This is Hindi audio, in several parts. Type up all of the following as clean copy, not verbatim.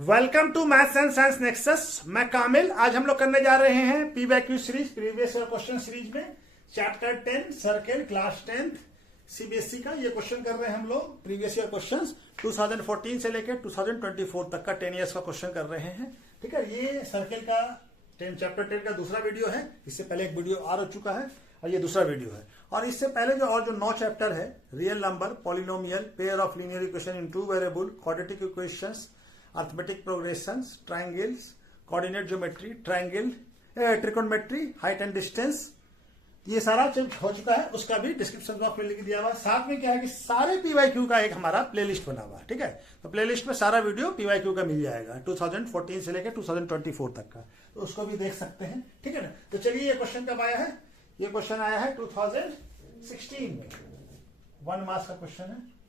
Welcome to Maths and Science Nexus. मैं कामिल। आज हम लोग करने जा रहे हैं PYQ series, previous year question series में चैप्टर 10 सर्किल क्लास 10 सीबीएसई का ये क्वेश्चन कर रहे हैं हम लोग। प्रीवियस ईयर क्वेश्चंस 2014 से लेकर 2024 तक का 10 इयर्स का क्वेश्चन कर रहे हैं। ठीक है, ये सर्किल का चैप्टर 10 का दूसरा वीडियो है। इससे पहले एक वीडियो आ चुका है और ये दूसरा वीडियो है। और इससे पहले जो 9 चैप्टर है, real number, polynomial, pair of linear equation in two variable, quadratic equations, arithmetic progressions, triangles, coordinate geometry, triangle, trigonometry, height and distance, ये सारा हो चुका है। उसका भी डिस्क्रिप्शन बॉक्स में लिख दिया हुआ। साथ में क्या है कि सारे पीवाईक्यू का एक हमारा प्लेलिस्ट बना हुआ है। ठीक है, तो प्लेलिस्ट में सारा वीडियो पीवाईक्यू का मिल जाएगा 2014 से लेकर 2024 तक का, तो उसको भी देख सकते हैं। ठीक है ना। तो चलिए, ये क्वेश्चन कब आया है? ये क्वेश्चन आया है 2016 में। 1 मार्क्स का क्वेश्चन है।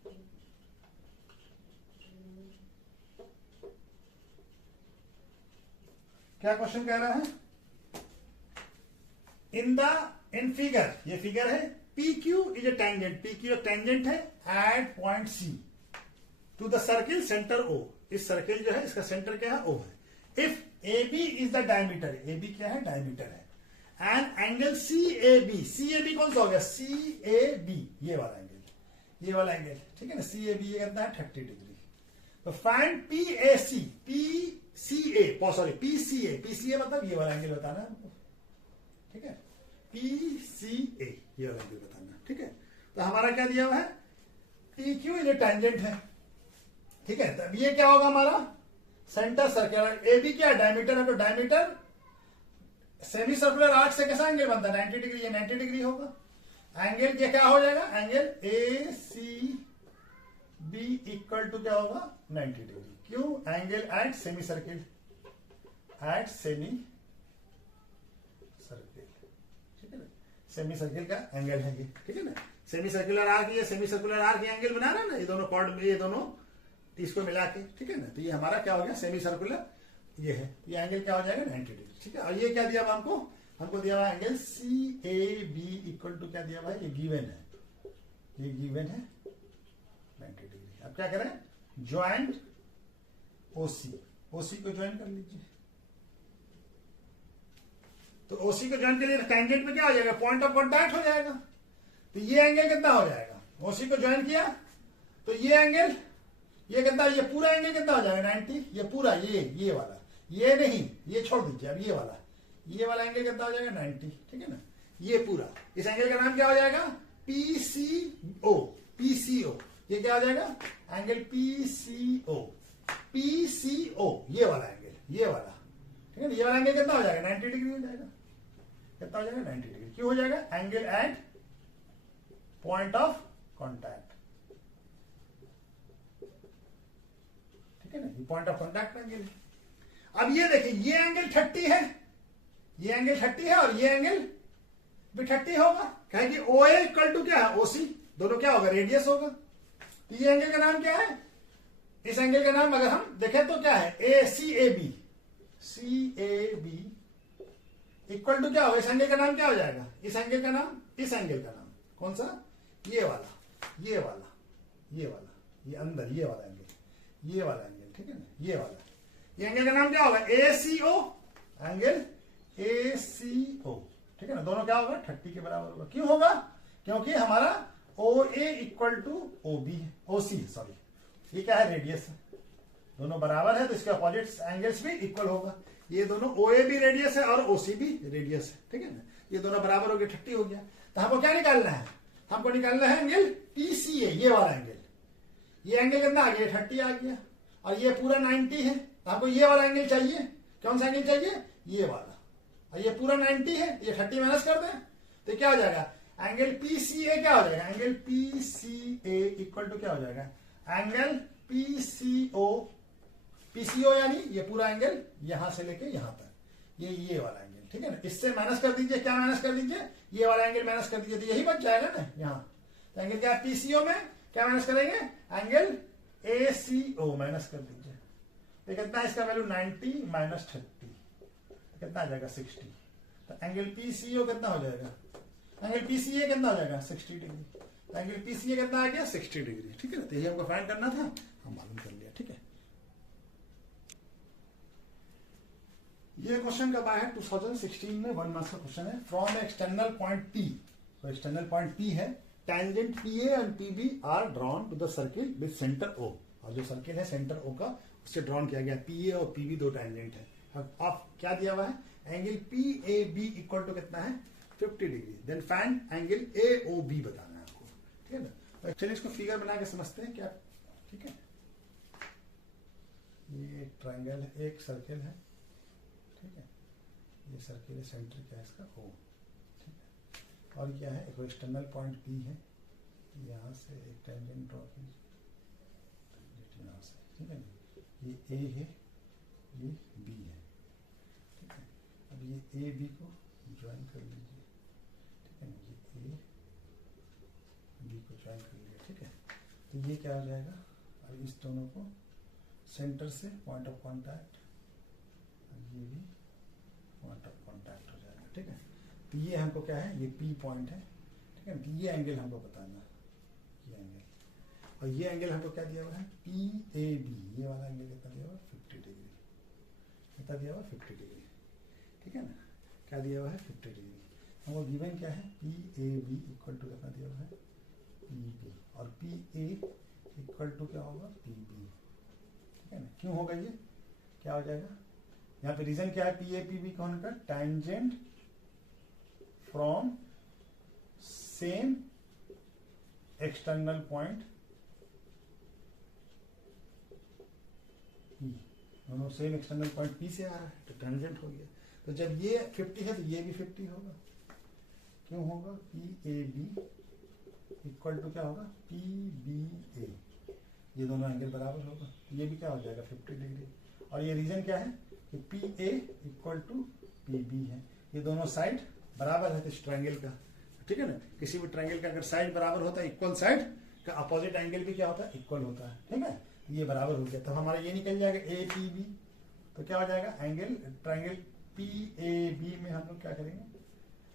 क्या क्वेश्चन कह रहा है? इन फिगर, ये फिगर है, P Q is a tangent, P Q एक टेंजेंट है at point C to the circle centre O. इस सर्किल जो है इसका सेंटर क्या है? ओ है। If A B is the diameter, A B क्या है? डायमीटर है। And angle C A B, C A B कौन सा हो गया? सी ए बी, ये वाला एंगल, ये वाला एंगल। ठीक है ना। सी ए बी ये कितना है? 30 डिग्री। तो find P A C, P C A, sorry P C A, P C A मतलब ये वाला एंगल बताना है हमको। ठीक है, पी सी ए ये वाला एंगल बताना। ठीक है, तो हमारा क्या दिया हुआ है? पी क्यू ये टेंजेंट है। ठीक है, तो ये क्या होगा हमारा? Centre circle. ए बी क्या? डायमीटर है, तो डायमीटर सेमी सर्कुलर आर्क से कैसा एंगल बनता है? 90 डिग्री। ये 90 डिग्री होगा। एंगल ये क्या हो जाएगा? Angle A C B equal to क्या होगा? 90 डिग्री। क्यों? Angle at semicircle, at semicircle. ठीक है ना, सेमी सर्किल का एंगल है ये। ठीक है ना, सेमी सर्कुलर आर्क, ये सेमी सर्कुलर आर्क ये एंगल बना रहा है ना, ये दोनों कॉर्ड में, ये दोनों इसको मिला के। ठीक है ना, तो ये हमारा क्या हो गया? सेमी सर्कुलर ये है। ये एंगल क्या हो जाएगा? 90 डिग्री। ठीक है, और ये क्या दिया हुआ हमको? हमको दिया हुआ angle C A B equal to क्या दिया हुआ है? ये गिवन है, ये गिवन है 90 डिग्री। अब क्या करें? ज्वाइंट ओसी, ओसी को ज्वाइन कर लीजिए। तो ओसी को ज्वाइन के लिए टेंजेंट में क्या हो जाएगा? पॉइंट ऑफ कॉन्टैक्ट हो जाएगा। तो ये एंगल कितना हो जाएगा? ओसी को ज्वाइन किया तो ये एंगल, ये कितना? ये पूरा एंगल कितना हो जाएगा? 90। ये पूरा, ये वाला, ये नहीं, ये छोड़ दीजिए। अब ये वाला एंगल कितना हो जाएगा? 90। ठीक है ना, ये पूरा, इस एंगल का नाम क्या हो जाएगा? PCO, PCO. ये क्या हो जाएगा? एंगल पीसीओ, पीसीओ, ये वाला एंगल, ये वाला। ठीक है ना, ये वाला एंगल कितना हो जाएगा? 90 डिग्री हो जाएगा। कितना हो जाएगा? 90 डिग्री। क्यों हो जाएगा? Angle at point of contact. ठीक है ना, ये पॉइंट ऑफ कॉन्टैक्ट एंगल। अब ये देखिए, ये एंगल 30 है, ये एंगल 30 है और ये एंगल भी 30 होगा। क्या है कि ओ ए इक्वल टू क्या है? ओसी, दोनों क्या होगा? रेडियस होगा। तो ये एंगल का नाम क्या है? इस एंगल का नाम अगर हम देखें तो क्या है? A C A B, C A B equal to क्या होगा? इस एंगल का नाम क्या हो जाएगा? इस एंगल का नाम, इस एंगल का नाम कौन सा? ये वाला, ये वाला, ये वाला, ये अंदर, ये वाला एंगल, ये वाला एंगल। ठीक है ना, ये वाला, ये एंगल का नाम क्या होगा? ए सी ओ, एंगल ए सी ओ। ठीक है ना, दोनों क्या होगा? 30 के बराबर होगा। क्यों होगा? क्योंकि हमारा ओ ए इक्वल टू ओ बी, ओ सी सॉरी, ये क्या है? रेडियस है। दोनों बराबर है तो इसके अपोजिट एंगल्स भी इक्वल होगा। ये दोनों ओ ए भी रेडियस है और ओ सी भी रेडियस है। ठीक है ना, ये दोनों बराबर हो गए, 30 हो गया। तो हमको क्या निकालना है? हमको निकालना है एंगल पीसीए, ये वाला एंगल। ये एंगल कितना आ गया? 30 आ गया। और ये पूरा 90 है, तो हमको ये वाला एंगल चाहिए। कौन सा एंगल चाहिए? ये वाला। और ये पूरा 90 है, ये 30 माइनस कर दें तो क्या हो जाएगा? एंगल पीसीए क्या हो जाएगा? एंगल पीसीए इक्वल टू क्या हो जाएगा? एंगल पीसीओ, पीसीओ यानी ये पूरा एंगल यहां से लेके यहां तक, ये वाला एंगल। ठीक है ना, इससे माइनस कर दीजिए। क्या माइनस कर दीजिए? ये वाला एंगल माइनस कर दीजिए, तो यही बच जाएगा ना यहां। तो एंगल क्या? पीसीओ में क्या माइनस करेंगे? एंगल एसीओ माइनस कर दीजिए। तो कितना? इसका वैल्यू 90 माइनस 30 कितना आ जाएगा? 60। तो एंगल पीसीओ कितना हो जाएगा? एंगल पीसीए कितना हो जाएगा? 60 डिग्री। एंगल पीसीए कितना आ गया? 60 डिग्री। ठीक है ना, तो ये हमको फाइंड करना था, हम मालूम कर लिया। ठीक है। ये क्वेश्चन कब आया है? 2016 में 1 मार्क्स का क्वेश्चन है। फ्रॉम एक्सटर्नल पॉइंट P, तो एक्सटर्नल पॉइंट P है, tangent PA and PB are drawn to the circle with centre O, और जो सर्किल है सेंटर O का उससे ड्रॉन किया गया। PA और PB दो टेंजेंट है। अब क्या दिया हुआ है? एंगल PAB इक्वल टू कितना है? 50 डिग्री। देन फाइंड एंगल AOB बताना है आपको, ठीक है ना। तो चलिए इसको फिगर बना के समझते हैं क्या, ठीक है। ये एक ट्रायंगल है, एक सर्किल है, ठीक है। ये सर्किल है, सेंटर क्या है इसका? O, ठीक है। और क्या है? एक एक्सटर्नल पॉइंट P है, यहाँ से एक टेंजेंट ड्रॉ कीजिए यहाँ से, ठीक है ना। ये A है, ये B है, ठीक है। अब ये AB को ज्वाइन कर लीजिए, ठीक है ना। ये AB को ज्वाइन कर लीजिए, ठीक है। तो ये क्या हो जाएगा? अब इस दोनों को सेंटर से पॉइंट ऑफ कांटेक्ट, ये भी पॉइंट ऑफ कांटेक्ट हो जाएगा, ठीक है। तो ये हमको क्या है? ये P पॉइंट है, ठीक है। तो ये एंगल हमको बताना है, ये एंगल, और ये एंगल हमको क्या दिया हुआ है? PAB, ये वाला एंगल कितना दिया हुआ? 50 डिग्री। कितना दिया हुआ? 50 डिग्री, ठीक है ना। क्या दिया हुआ है? 50 डिग्री। हमको गिवन क्या है? PAB इक्वल टू कितना दिया हुआ है? PB, और PA इक्वल टू क्या होगा? PB, ठीक है ना। क्यों होगा ये? क्या हो जाएगा? यहाँ पे रीजन क्या है? PAPB कौन का? Tangent from same external point P, दोनों सेम एक्सटर्नल पॉइंट P से आ रहा है, तो टेंजेंट हो गया। तो जब ये 50 है तो ये भी 50 होगा। क्यों होगा? PAB इक्वल टू क्या होगा? PBA, ये दोनों एंगल बराबर होगा। ये भी क्या हो जाएगा? 50 डिग्री। और ये रीजन क्या है? कि PA इक्वल टू PB है, ये दोनों साइड बराबर है इस ट्रायंगल का, ठीक है ना। किसी भी ट्रायंगल का अगर साइड बराबर होता है, इक्वल साइड का अपोजिट एंगल भी क्या होता है? इक्वल होता है, ठीक है। तो ये बराबर हो गया, तो हमारा ये निकल जाएगा APB। तो क्या हो जाएगा? एंगल ट्रायंगल PAB में हम लोग क्या करेंगे?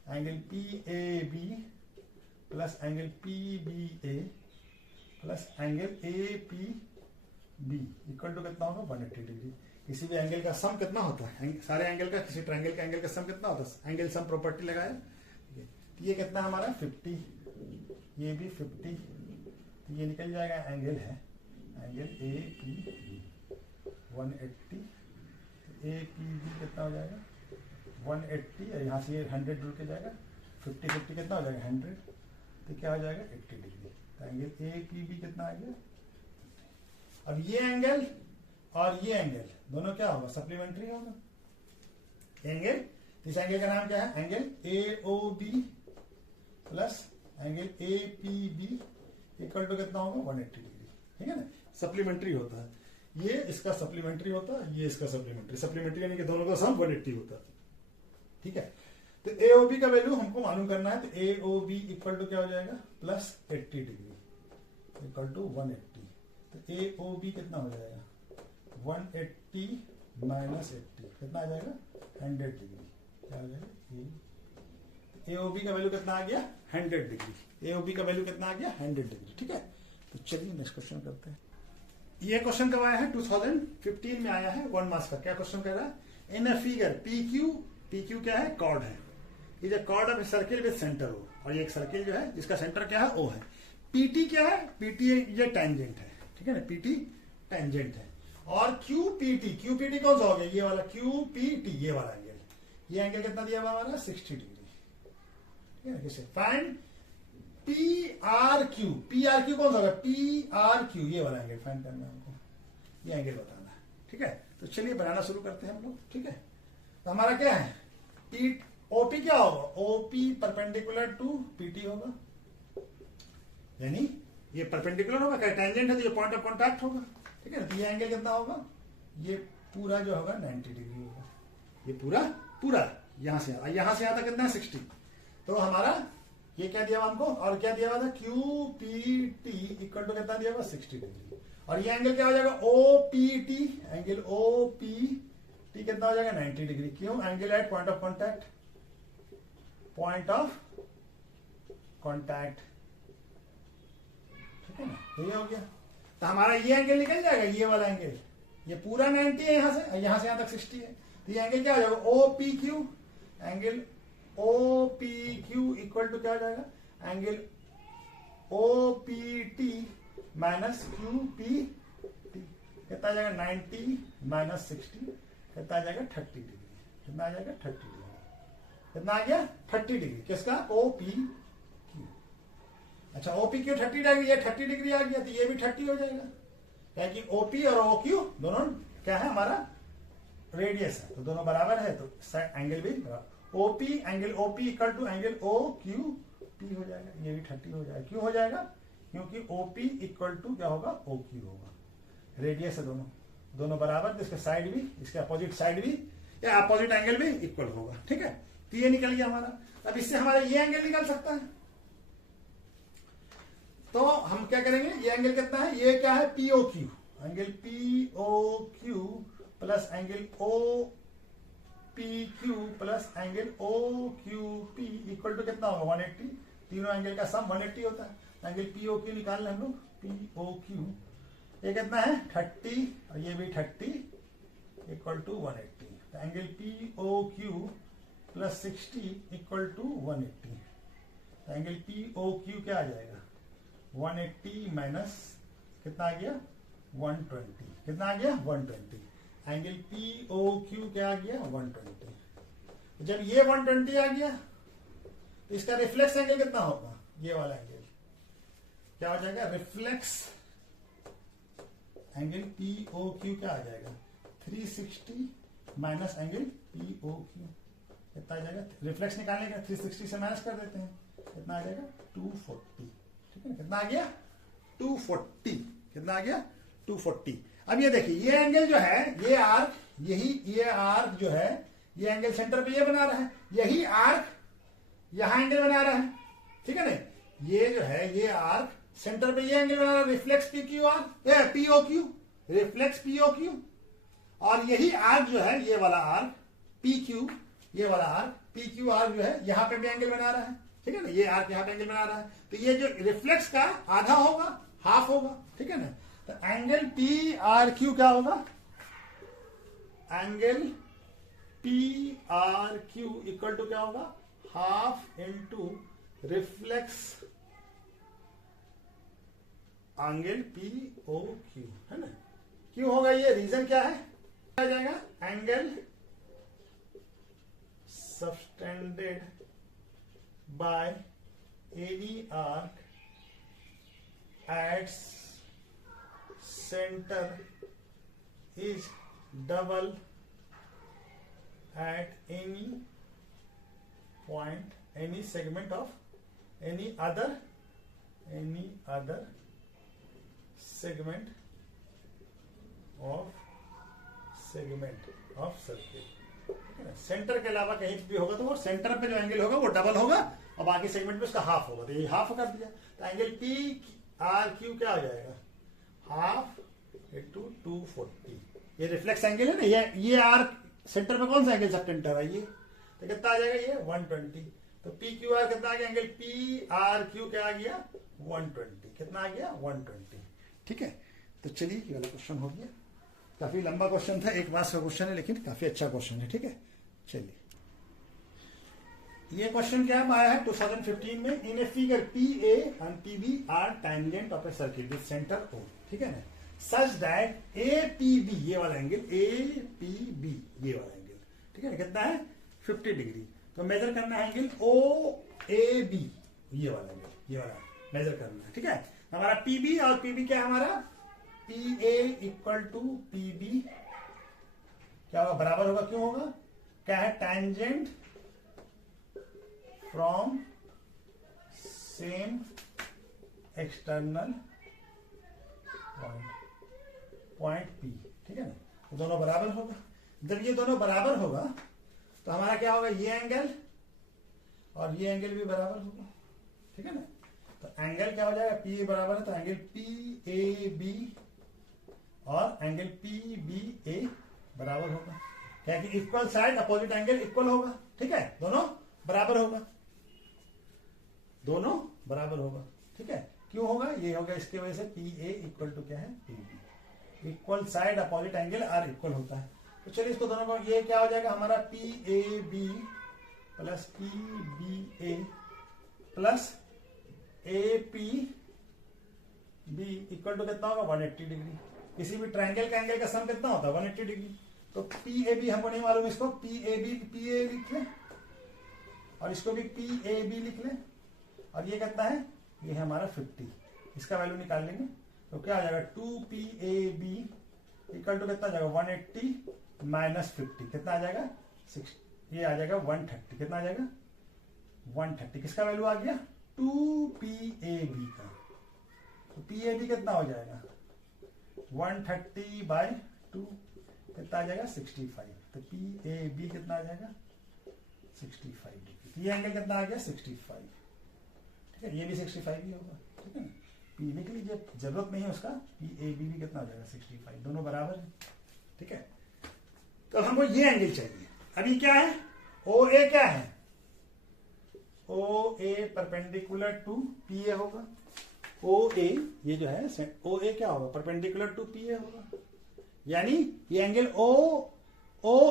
Angle PAB plus angle PBA plus angle APB equal to कितना होगा? 180 डिग्री। किसी भी एंगल का सम कितना होता है? सारे एंगल का, किसी ट्रायंगल का एंगल का सम कितना होता है? एंगल सम प्रॉपर्टी लगाया, तो ये कितना हमारा? 50, ये भी 50, तो ये निकल जाएगा एंगल है, एंगल APB 180, APB कितना हो जाएगा? 180, और यहाँ से ये 100 जुड़ के जाएगा, 50 कितना हो जाएगा? 100, तो क्या हो जाएगा? 80 डिग्री। तो एंगल APB कितना आ गया? अब ये एंगल और ये एंगल दोनों क्या होगा? सप्लीमेंट्री होगा एंगल। इस एंगल का नाम क्या है? Angle AOB plus angle APB equal to कितना होगा? 180 डिग्री, ठीक है ना। सप्लीमेंट्री होता है, ये इसका सप्लीमेंट्री होता है, ये इसका सप्लीमेंट्री, सप्लीमेंट्री यानी कि दोनों का सम 180 होता है, ठीक है। तो AOB का वैल्यू हमको मालूम करना है, तो AOB इक्वल टू क्या हो जाएगा? Plus 80 degree equal to 180। तो AOB कितना हो जाएगा? 180 माइनस 80 कितना आ जाएगा? 100 डिग्री। क्या हो जाएगा? AOB का वैल्यू कितना आ गया? 100 डिग्री। AOB का वैल्यू कितना आ गया? 100 डिग्री, ठीक है। तो चलिए नेक्स्ट क्वेश्चन करते हैं। ये क्वेश्चन कब आया है? 2015 में आया है, 1 मार्क्स का। क्या क्वेश्चन कह रहा है? इन अ फिगर PQ क्या है? कॉर्ड है। Is a cord of a circle with centre O, और ये एक सर्किल जो है जिसका सेंटर क्या है? O है। PT क्या है? PT ये टेंजेंट है, ठीक है ना। PT टेंजेंट है। और QPT कौन सा हो गया? ये वाला QPT, ये वाला एंगल, ये एंगल कितना दिया हुआ हमारा? 60 डिग्री, ठीक है। किसे? फाइंड PRQ कौन सा होगा? PRQ, ये वाला एंगल फाइंड करना है हमको, ये एंगल बताना है, ठीक है। तो चलिए बनाना शुरू करते हैं हम लोग, ठीक है। तो हमारा क्या है? OP क्या होगा? OP परपेंडिकुलर टू PT होगा, यानी ये परपेंडिकुलर होगा, क्या टेंजेंट है तो ये पॉइंट ऑफ कांटेक्ट होगा, ठीक है। तो ये एंगल कितना होगा? ये पूरा जो होगा 90 डिग्री होगा, ये पूरा यहां से आता कितना है? 60। तो हमारा ये क्या दिया हुआ हमको? और क्या दिया हुआ था? QPT इक्वल टू कितना दिया हुआ? 60 डिग्री। और ये एंगल क्या हो जाएगा? OPT, एंगल OPT कितना हो जाएगा? 90 डिग्री। क्यों? Angle at point of contact, ठीक है ना। ये हो गया, तो हमारा ये एंगल निकल जाएगा, ये वाला एंगल, ये पूरा 90 है, यहां से यहां तक 60 है। तो ये एंगल क्या हो जाएगा, O P Q, angle O P Q equal to क्या हो जाएगा, angle O P T minus Q P T. कितना आ जाएगा 90 माइनस 60, कितना आ जाएगा 30 डिग्री। कितना आ जाएगा 30 डिग्री। कितना आ गया 30 डिग्री किसका, ओ पी क्यू। अच्छा ओ पी क्यू 30 डिग्री, ये 30 डिग्री आ गया तो ये भी 30 हो जाएगा, क्या कि ओपी और ओ क्यू दोनों क्या है हमारा रेडियस है, तो दोनों बराबर है, तो एंगल भी OP, angle OP equal to angle O Q P हो जाएगा, ये भी 30 हो जाएगा। क्यों हो जाएगा, क्योंकि ओपी इक्वल टू क्या होगा, ओ क्यू होगा, रेडियस है दोनों, दोनों बराबर, तो इसके साइड भी, इसके अपोजिट साइड भी या अपोजिट एंगल भी इक्वल होगा। ठीक है, तो ये निकल गया हमारा। अब इससे हमारा ये एंगल निकल सकता है, तो हम क्या करेंगे, ये एंगल कितना है, ये क्या है PO Q, angle PO Q plus angle O P Q plus angle O Q P equal to कितना होगा 180। तीनों एंगल का सम 180 होता है। एंगल पीओ क्यू निकालना हम लोग, पीओ क्यू ये कितना है 30 और ये भी 30 इक्वल टू 180। तो angle PO Q plus 60 equal to 180। तो एंगल पीओ क्यू क्या आ जाएगा 180 माइनस कितना आ गया 120। कितना आ गया 120। एंगल पीओ क्यू क्या आ गया 120। जब ये 120 आ गया तो इसका रिफ्लेक्स एंगल कितना होगा, ये वाला एंगल क्या हो जाएगा, रिफ्लेक्स एंगल पीओ क्यू क्या आ जाएगा 360 माइनस एंगल पीओ क्यू कितना आ जाएगा, रिफ्लेक्स निकालने का 360 से माइनस कर देते हैं, कितना आ जाएगा 240। ठीक है, कितना आ गया 240। कितना आ गया 240। अब ये देखिए ये एंगल जो है, ये आर्क, ये आर्क जो है, ये एंगल सेंटर पे ये बना रहा है, यही आर्क यहां एंगल बना रहा है। ठीक है ना, ये जो है ये आर्क सेंटर पे ये एंगल बना रहा है, reflex P Q R, PO Q, reflex PO Q. और यही आर्क जो है, ये वाला आर्क पी क्यू, ये वाला आर्क पी क्यू आर्क जो है यहां पे भी एंगल बना रहा है। ठीक है ना, ये आर्क यहां पे एंगल बना रहा है, तो ये जो रिफ्लेक्स का आधा होगा, हाफ होगा। ठीक है ना, तो एंगल पी आर क्यू क्या होगा, angle P R Q equal to क्या होगा, half into reflex angle P O Q, है ना। क्यों होगा ये, रीजन क्या है, आ जाएगा angle subtended by any arc eight center is double at any point, any segment of any other segment of circle। Centre के अलावा कहीं भी होगा तो वो सेंटर पे जो एंगल होगा वो डबल होगा और बाकी सेगमेंट में उसका हाफ होगा, तो ये हाफ कर दिया। तो एंगल पी आर क्यू क्या हो जाएगा, हाफ इंटू 240। ये रिफ्लेक्स एंगल है ना, ये आर्क सेंटर में कौन सा एंगल सबटेंडर है, ये तो कितना आ जाएगा ये 120। तो पी क्यू आर कितना आ गया, एंगल पी आर क्यू क्या आ गया 120। कितना आ गया 120। ठीक है, तो चलिए ये वाला क्वेश्चन हो गया। काफी लंबा क्वेश्चन था, एक मार्क्स का क्वेश्चन है, लेकिन काफी अच्छा क्वेश्चन है। ठीक है, चलिए ये क्वेश्चन क्या आया है 2015 में, in a figure P A and P B are tangent of a circle with centre O. ठीक है ना, such that A P B, ये वाला एंगल ए पी बी, ये वाला एंगल, ठीक है ना, कितना है 50 डिग्री। तो मेजर करना है एंगल ओ ए बी, ये वाला एंगल, ये वाला मेजर करना है। ठीक है, हमारा पी बी और पी बी क्या है हमारा, P A equal to P B क्या होगा, बराबर होगा। क्यों होगा, क्या है, tangent from same external point P. ठीक है ना, तो दोनों बराबर होगा। जब ये दोनों बराबर होगा तो हमारा क्या होगा, ये एंगल और ये एंगल भी बराबर होगा। ठीक है ना, तो एंगल क्या हो जाएगा, पी ए बराबर है तो एंगल पी ए बी और एंगल पी बी ए बराबर होगा, क्या कि equal side opposite angle equal होगा। ठीक है, दोनों बराबर होगा, दोनों बराबर होगा। ठीक है, क्यों होगा, ये होगा इसकी वजह से पी ए इक्वल टू क्या है P B, equal side opposite angle are equal होता है। तो चलिए इसको दोनों को, ये क्या हो जाएगा हमारा P A B plus P B A plus A P B equal to कितना होगा 180 डिग्री। किसी भी ट्रायंगल का एंगल का सम कितना होता है 180 डिग्री। तो पी ए बी हमको नहीं मालूम, इसको पी ए बी लिख लें और इसको भी पी ए बी लिख लें। और ये कितना है, ये है हमारा 50, इसका वैल्यू निकाल लेंगे तो क्या आ जाएगा 2 P A B equal to कितना आ जाएगा 180 माइनस 50 कितना आ जाएगा 6, ये आ जाएगा 130, कितना आ जाएगा 130। किसका वैल्यू आ गया 2 पी ए बी का। तो पी ए बी कितना हो जाएगा 130 बाई 2 कितना आ जाएगा 65। तो पी ए बी कितना आ जाएगा 65 डिग्री। ये एंगल कितना आ गया 65, ठीक है। ये भी 65 ही होगा, ठीक है ना। पी लिख लीजिए, जरूरत नहीं है उसका। पी ए बी भी कितना हो जाएगा 65, दोनों बराबर है, ठीक है। तो हमको ये एंगल चाहिए। अभी क्या है ओ ए, क्या है ओ ए परपेंडिकुलर टू पी ए होगा। ओ ए ये जो है ओ ए क्या होगा परपेंडिकुलर टू पी ए होगा, यानी ये angle O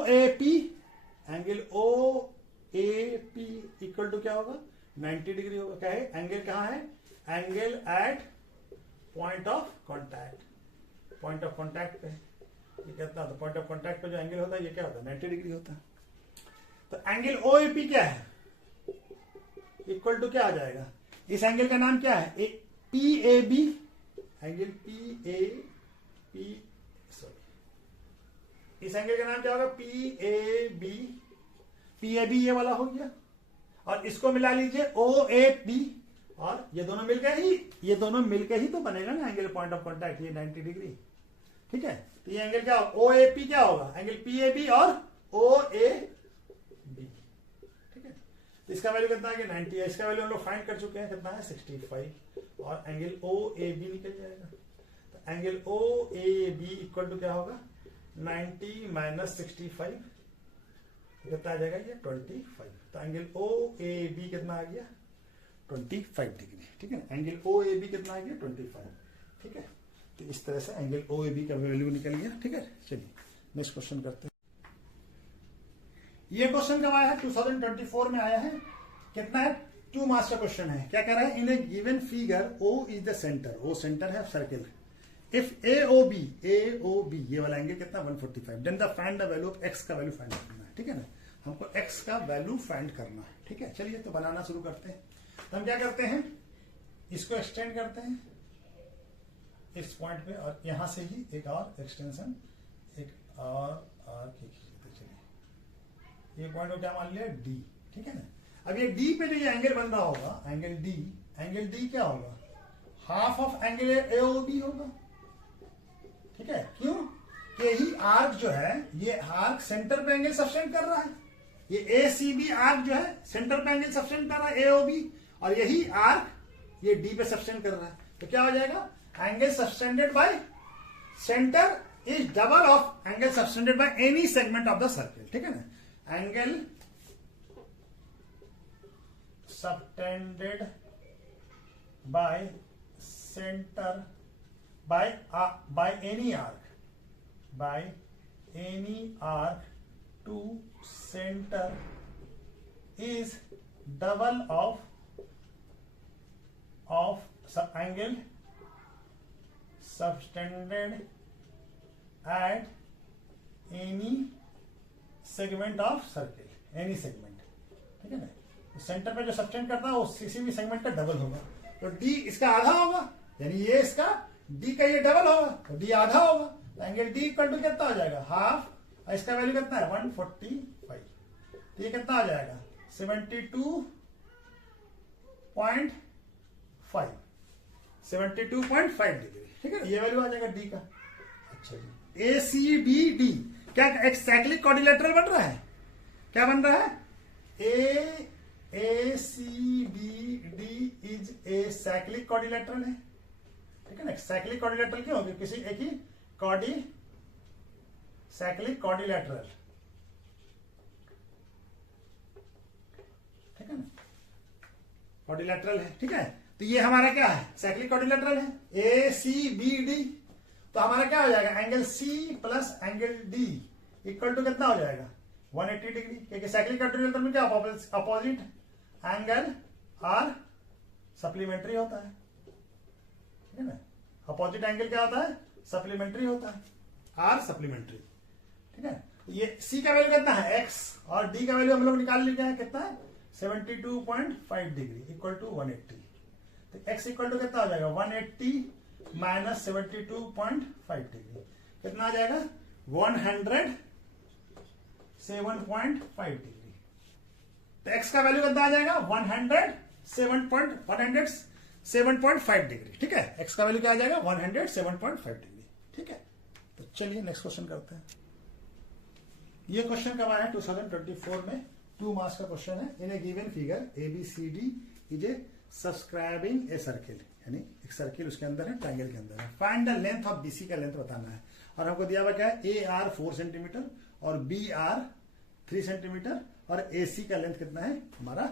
A P, angle O A P equal to क्या होगा 90 डिग्री होगा। क्या है एंगल, कहां है angle at point of contact, point of contact पे ये कितना होता है, पॉइंट ऑफ कॉन्टैक्ट पे जो एंगल होता है ये क्या होता है 90 डिग्री होता है। तो एंगल ओ ए पी क्या है इक्वल टू क्या आ जाएगा, इस एंगल का नाम क्या है P A B, angle P A P sorry इस एंगल का नाम क्या होगा P A B. P A B ये वाला हो गया और इसको मिला लीजिए ओ ए पी, और ये दोनों मिलकर ही तो बनेगा ना एंगल पॉइंट ऑफ कॉन्टैक्ट, ये 90 डिग्री, ठीक है। तो ये एंगल क्या होगा ओ ए पी क्या होगा एंगल पी ए बी और ओ ए बी, ठीक है। तो इसका वैल्यू कितना है 90 है, इसका वैल्यू हम लोग फाइंड कर चुके हैं, कितना है 65, और एंगल ओ ए बी निकल जाएगा। तो angle O A B equal to क्या होगा 90 माइनस 65 कितना आ जाएगा ये 25। तो एंगल ओ ए बी कितना आ गया 25 डिग्री, ठीक है। एंगल ओ ए बी कितना आ गया 25, ठीक है। तो इस तरह से एंगल ओ ए बी का वैल्यू निकल गया, ठीक है। चलिए नेक्स्ट क्वेश्चन करते हैं। ये क्वेश्चन कब आया है 2024 में आया है। कितना है 2 मार्क्स का क्वेश्चन है। क्या कह रहा है in a given figure O is the centre, O centre है circle, if A O B ये वाला एंगल कितना 145, then the find the value of X का वैल्यू फाइंड करना है, ठीक है ना। हमको एक्स का वैल्यू फाइंड करना है, ठीक है। चलिए तो बनाना शुरू करते हैं। तो हम क्या करते हैं इसको एक्सटेंड करते हैं इस पॉइंट पे, और यहां से ही एक और एक्सटेंशन एक और चलिए ये पॉइंट को क्या मान लिया डी, ठीक है ना। अब ये डी पे जो ये एंगल बन रहा होगा एंगल डी क्या होगा half of angle A O B होगा, ठीक है। क्यों कि यही आर्क जो है ये आर्क सेंटर पे एंगल सब्सटेंड कर रहा है, ये ए सी बी आर्क जो है सेंटर पे एंगल सब्सटेंड कर रहा है ए ओ बी, और यही आर्क ये डी पे सब्सटेंड कर रहा है। तो क्या हो जाएगा angle subtended bye centre is double of angle subtended by any segment of the circle, ठीक है ना। Angle subtended bye centre by any arc to center is double of angle subtended at any segment of circle, any segment, ठीक है ना। सेंटर पे जो सबटेंड करता है वो किसी भी सेगमेंट का डबल होगा। तो डी इसका आधा होगा, यानी ये इसका डी का ये डबल होगा, तो डी आधा होगा। तो एंगल डी इक्वल टू कितना हो जाएगा हाफ, और इसका वैल्यू कितना है 145। तो ये कितना आ जाएगा 72.5 डिग्री, ठीक है। ये वैल्यू आ जाएगा डी का। अच्छा जी ए सी बी डी क्या एक साइक्लिक क्वाड्रिलेटरल बन रहा है, क्या बन रहा है A C B D is a cyclic quadrilateral है, ठीक है ना। साइक्लिक क्वाड्रिलेटरल क्यों होगी किसी एक ही साइक्लिक क्वाड्रिलेटरल, ठीक है ना, क्वाड्रिलेटरल है, ठीक है। तो ये हमारा क्या है साइक्लिक क्वाड्रिलेटरल है ए सी बी डी। तो हमारा क्या हो जाएगा angle C plus angle D equal to कितना हो जाएगा 180 डिग्री, क्योंकि साइक्लिक क्वाड्रिलेटरल में क्या अपोजिट एंगल आर सप्लीमेंट्री होता है, ठीक है ना। अपोजिट एंगल क्या होता है, सप्लीमेंट्री होता है, आर सप्लीमेंट्री, ठीक है। ये सी का वैल्यू कितना है x और d का वैल्यू हम लोग निकाल लिया है कितना है 72.5 डिग्री इक्वल टू 180। तो x इक्वल टू कितना हो जाएगा 180 माइनस 72.5 डिग्री, कितना आ जाएगा 107.5 डिग्री। तो x का वैल्यू कितना आ जाएगा 107.5 डिग्री, ठीक है। x का वैल्यू क्या आ जाएगा 107.5 डिग्री, ठीक है। तो चलिए नेक्स्ट क्वेश्चन करते हैं। ये क्वेश्चन कब आया 2024 में, 2 मार्क्स का क्वेश्चन है। In a given figure ABCD is a subscribing a circle, यानी एक सर्किल उसके अंदर है, ट्रायंगल के अंदर है। Find the length of BC का लेंथ बताना है, और हमको दिया हुआ क्या है AR 4 सेंटीमीटर और BR 3 सेंटीमीटर और AC का लेंथ कितना है हमारा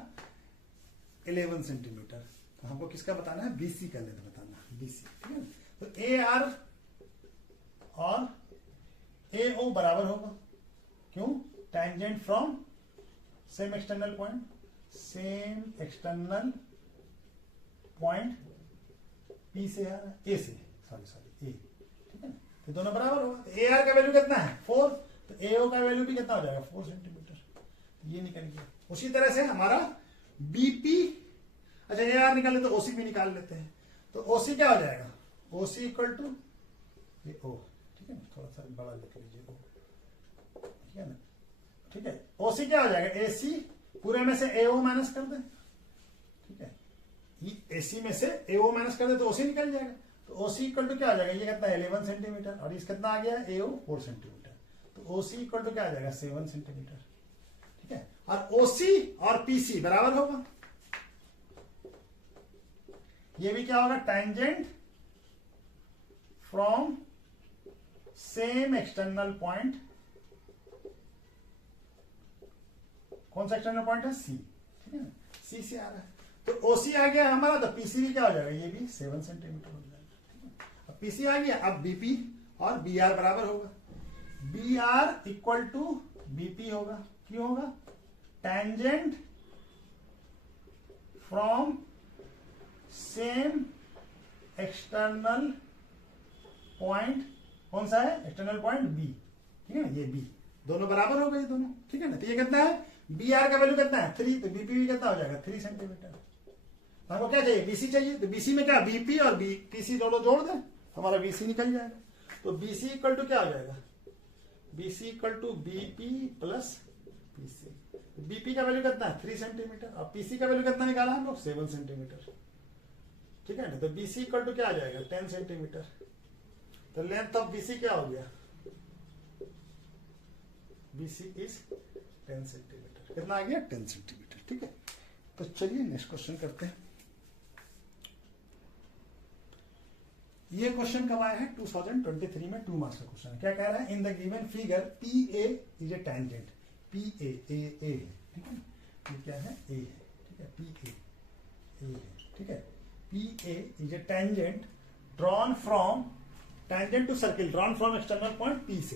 11 सेंटीमीटर। तो हमको किसका बताना है BC का लेंथ बताना है, BC, ठीक है। तो AR और AO बराबर होगा, क्यों, tangent from same external point P से आ रहा है, A से, सॉरी A, ठीक है ना। तो दोनों बराबर होगा। AR का वैल्यू कितना है 4, तो AO का वैल्यू भी कितना हो जाएगा 4 सेंटीमीटर, ये निकल गया। उसी तरह से हमारा BP, अच्छा AR निकाल लेते तो OC भी निकाल लेते हैं। तो OC क्या हो जाएगा, OC इक्वल टू ये O, ठीक है ना, थोड़ा सा बड़ा लिख लीजिए O, ठीक है ना, ठीक है। OC क्या हो जाएगा AC पूरे में से AO माइनस कर दे, ठीक है, AC में से AO माइनस कर दे तो OC निकल जाएगा। तो OC इक्वल टू क्या आ जाएगा, ये कितना है 11 सेंटीमीटर और इस कितना आ गया AO 4 सेंटीमीटर, तो OC इक्वल टू क्या आ जाएगा 7 सेंटीमीटर, ठीक है। और OC और PC बराबर होगा, ये भी क्या होगा tangent from same external point, कौन सा एक्सटर्नल पॉइंट है C, ठीक है ना, C से आ रहा है। तो OC आ गया हमारा, तो PC भी क्या हो जाएगा, ये भी 7 सेंटीमीटर हो जाएगा, ठीक है। अब PC आ गया, अब BP और BR बराबर होगा, BR इक्वल टू BP होगा, क्यों होगा, tangent from same external point, कौन सा है एक्सटर्नल पॉइंट B, ठीक है ना, ये B, दोनों बराबर हो गए दोनों, ठीक है ना। तो ये कितना है BR का वैल्यू कितना है 3, तो BP भी कितना हो जाएगा 3 सेंटीमीटर। तो हमको क्या चाहिए BC चाहिए, तो BC में क्या BP और PC दोनों जोड़ दें, हमारा BC निकल जाएगा। तो BC इक्वल टू क्या हो जाएगा, BC equal to BP plus PC। BP का वैल्यू कितना है 3 सेंटीमीटर और PC का वैल्यू कितना निकाला हम लोग 7 सेंटीमीटर, ठीक है ना। तो BC इक्वल टू क्या आ जाएगा 10 सेंटीमीटर। तो लेंथ ऑफ BC क्या हो गया, BC इज 10 सेंटीमीटर, कितना आ गया 10 सेंटीमीटर, ठीक है। तो चलिए नेक्स्ट क्वेश्चन करते हैं। ये क्वेश्चन कब आया है 2023 में, 2 मार्क्स का क्वेश्चन है। क्या कह रहा है, in the given figure PA is a tangent, PA A है, ठीक है, ये क्या है A है, ठीक है, PA A है, ठीक है। PA is a tangent drawn from, tangent to circle drawn from external point P से,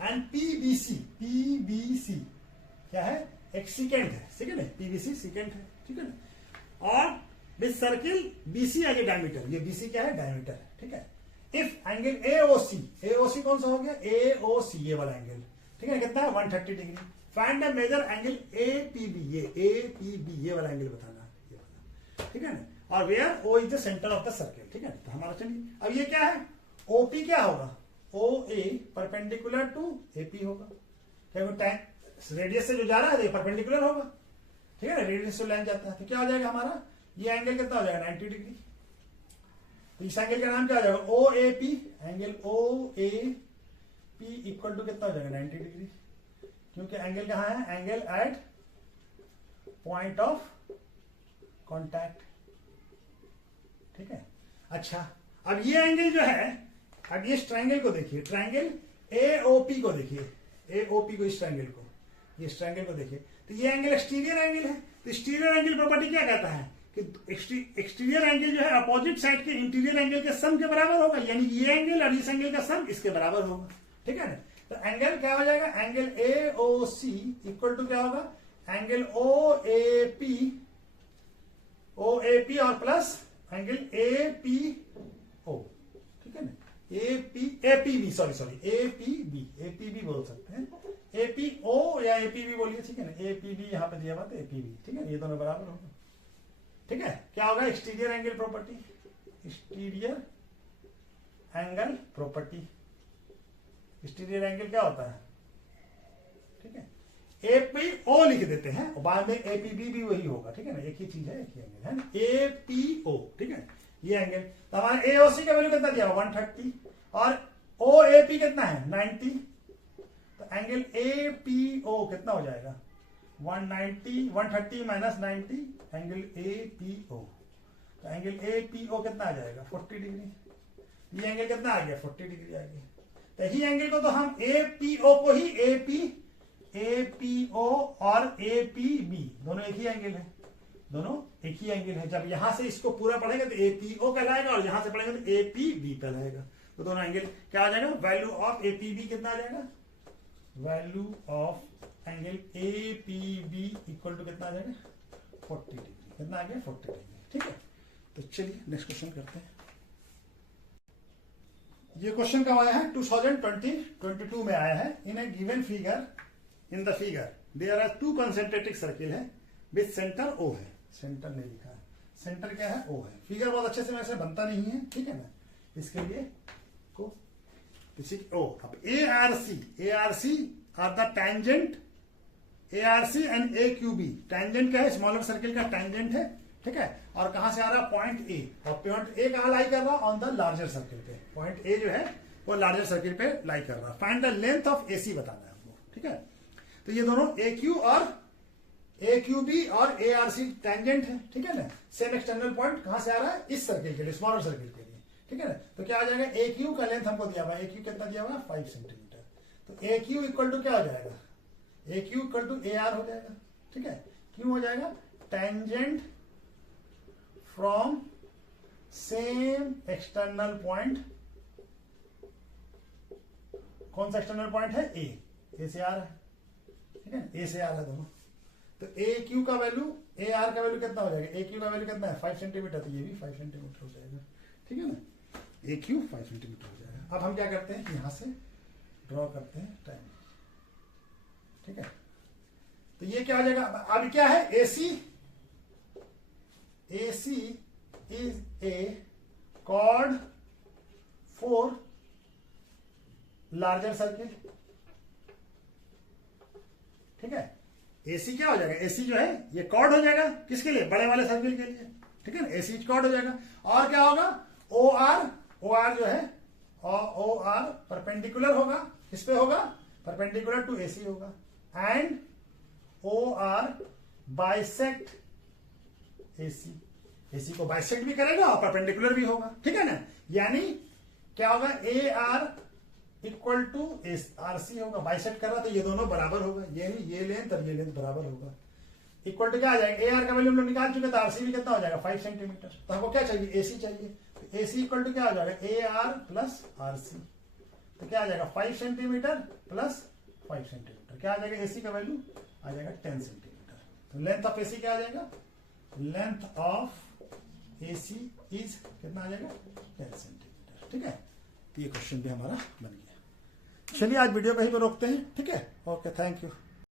एंड PBC क्या है एक सीकेंट है, ठीक है ना, PBC सीकेंट है, ठीक है ना। और this circle BC as a diameter, ये BC क्या है डायमीटर है, ठीक है। इफ एंगल AOC कौन सा हो गया AOC, ये वाला एंगल, ठीक है, कितना है 130 degree. Find the major angle APB, ये APB ये वाला एंगल बताना है, ये वाला, ठीक है ना। और where O is the centre of the circle, ठीक है। तो हमारा चलिए अब ये क्या है OP क्या होगा, OA परपेंडिकुलर टू AP होगा, क्या रेडियस से जो जा रहा है ये परपेंडिकुलर होगा, ठीक है ना, रेडियस से लाइन जाता है। तो क्या हो जाएगा हमारा ये एंगल कितना हो जाएगा 90 डिग्री। तो इस एंगल का नाम क्या हो जाएगा OAP, angle OAP equal to कितना हो जाएगा 90 डिग्री, क्योंकि एंगल कहाँ है, angle at point of contact, ठीक है। अच्छा अब ये एंगल जो है, अब इस ट्रायंगल को देखिए, ट्रायंगल AOP को देखिए, AOP को, इस ट्रायंगल को, इस ट्रायंगल को देखिए। तो ये एंगल एक्सटीरियर एंगल है, तो एक्सटीरियर एंगल प्रॉपर्टी क्या कहता है कि एक्सटीरियर एंगल जो है अपोजिट साइड के इंटीरियर एंगल के सम के बराबर होगा, यानी ये एंगल और इस एंगल का सम इसके बराबर होगा, ठीक है ना। तो एंगल क्या हो जाएगा, angle A O C equal to क्या होगा, एंगल ओ ए पी और plus angle A P O, ठीक है ना, A P B sorry A P B बोल सकते हैं, ए पी ओ या ए पी बी बोलिए, ठीक है ना, ए पी बी यहां पे दिया हुआ था, ए पी बी, ठीक है, ये दोनों बराबर होगा, ठीक है। क्या होगा, exterior angle property, exterior angle property, exterior angle क्या होता है, ठीक है, ए पी ओ लिख देते हैं और बाद में ए पी बी भी वही होगा, ठीक है ना, एक ही चीज है, एक ही एंगल है ना, ए पी ओ, ठीक है, ये एंगल। तो हमारा ए ओ सी का वैल्यू कितना दिया 130 और ओ ए पी कितना है 90, तो एंगल ए पी ओ कितना हो जाएगा 130 minus 90, angle A P O, तो एंगल ए पी ओ कितना आ जाएगा 40 डिग्री, ये एंगल कितना आ गया 40 डिग्री आ गया। तो ही एंगल को तो हम ए पी ओ को ही ए पी ओ और ए पी बी दोनों एक ही एंगल है, दोनों एक ही एंगल है। जब यहां से इसको पूरा पढ़ेगा तो ए पी ओ कहलाएगा और यहां से पढ़ेगा तो ए पी बी कहलाएगा, तो दोनों एंगल क्या आ जाएगा, value of A P B कितना आ जाएगा, value of angle A P B equal to कितना आ जाएगा 40 डिग्री, कितना आ गया 40 डिग्री, ठीक है। तो चलिए नेक्स्ट क्वेश्चन करते हैं। ये क्वेश्चन कब आया है 2022 में आया है। In a given figure, in the figure there are two concentric circle है विथ सेंटर ओ है, सेंटर नहीं लिखा है, सेंटर क्या है ओ है। फिगर बहुत अच्छे से वैसे बनता नहीं है, ठीक है ना, इसके लिए को ओ, अब A R C R the tangent, A R C and A Q B, tangent क्या है स्मॉलर सर्किल का टेंजेंट है, ठीक है, और कहां से आ रहा है पॉइंट ए, और पॉइंट ए कहां लाई कर रहा है ऑन द लार्जर सर्किल पे, पॉइंट ए जो है वो लार्जर सर्किल पे लाई कर रहा है। Find the length of AC बताना है हमको, ठीक है। तो ये दोनों ए क्यू और ए क्यू बी और ए आर सी टेंजेंट है, ठीक है ना, सेम एक्सटर्नल पॉइंट कहां से आ रहा है इस सर्किल के लिए, स्मॉलर सर्किल के लिए, ठीक है ना। तो क्या आ जाएगा, ए क्यू का लेंथ हमको दिया हुआ है, ए क्यू कितना दिया हुआ है 5 सेंटीमीटर, तो ए क्यू इक्वल टू क्या हो जाएगा, A Q equal to A R हो जाएगा, ठीक है, क्यों हो जाएगा, tangent from same external point, कौन सा एक्सटर्नल पॉइंट है ए से आर है, ठीक है, ए से आर है दोनों। तो ए क्यू का वैल्यू ए आर का वैल्यू कितना हो जाएगा, ए क्यू का वैल्यू कितना है 5 सेंटीमीटर, तो ये भी 5 सेंटीमीटर हो जाएगा, ठीक है ना, ए क्यू 5 सेंटीमीटर हो जाएगा। अब हम क्या करते हैं, यहां से ड्रॉ करते हैं टाइम, ठीक है। तो ये क्या हो जाएगा, अब क्या है AC is a chord for larger circle, ठीक है। एसी क्या हो जाएगा, एसी जो है ये कॉर्ड हो जाएगा किसके लिए, बड़े वाले सर्किल के लिए, ठीक है ना, एसी कॉर्ड हो जाएगा। और क्या होगा, ओ आर जो है ओ आर परपेंडिकुलर होगा, किस पे होगा, परपेंडिकुलर टू एसी होगा, and O R bisect AC, AC को बाइसेक्ट भी करेगा और परपेंडिकुलर भी होगा, ठीक है ना। यानी क्या होगा, A R equal to S R C होगा, बाइसेक्ट कर रहा, तो ये दोनों बराबर होगा, ये लेंथ और ये लेंथ बराबर होगा, इक्वल टू क्या आ जाएगा, ए आर का वैल्यू हम लोग निकाल चुके, तो आरसी भी कितना हो जाएगा 5 सेंटीमीटर। तो हमको क्या चाहिए, एसी चाहिए, तो एसी इक्वल टू क्या हो जाएगा, A R plus R C, तो क्या आ जाएगा 5 सेंटीमीटर प्लस 5 सेंटीमीटर, क्या आ जाएगा, एसी का वैल्यू आ जाएगा 10 सेंटीमीटर। तो लेंथ ऑफ एसी क्या आ जाएगा, लेंथ ऑफ एसी इज कितना आ जाएगा 10 सेंटीमीटर, ठीक है। तो ये क्वेश्चन भी हमारा बन गया। चलिए आज वीडियो कहीं पर रोकते हैं, ठीक है, ओके, थैंक यू।